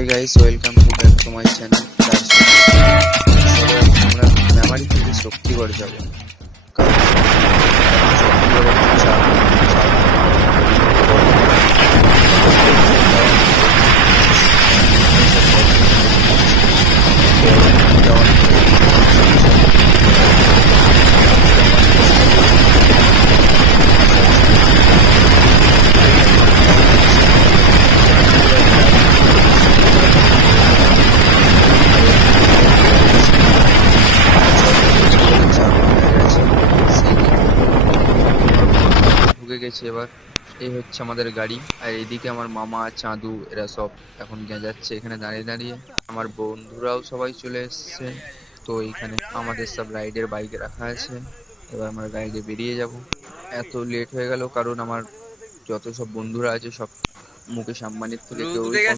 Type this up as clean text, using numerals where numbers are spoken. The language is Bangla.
Hi guys, welcome to back to my channel. চলো আমরা মেমারি থেকে শক্তিগড় যাব। কারণ শক্তিগড়ে চা ঢুকে গেছে। এবার এই হচ্ছে আমাদের গাড়ি, আর এইদিকে আমার মামা, চাঁদু এরা সব এখন যাচ্ছে এখানে দাঁড়িয়ে দাঁড়িয়ে। আমার বন্ধুরাও সবাই চলে এসছে। তো এইখানে আমাদের সব রাইডের বাইক রাখা আছে। এবার আমরা রাইডে বেরিয়ে যাব। এত লেট হয়ে গেল কারণ আমার যত সব বন্ধুরা আছে সব মুকেশ আম্বানির থেকে কেউ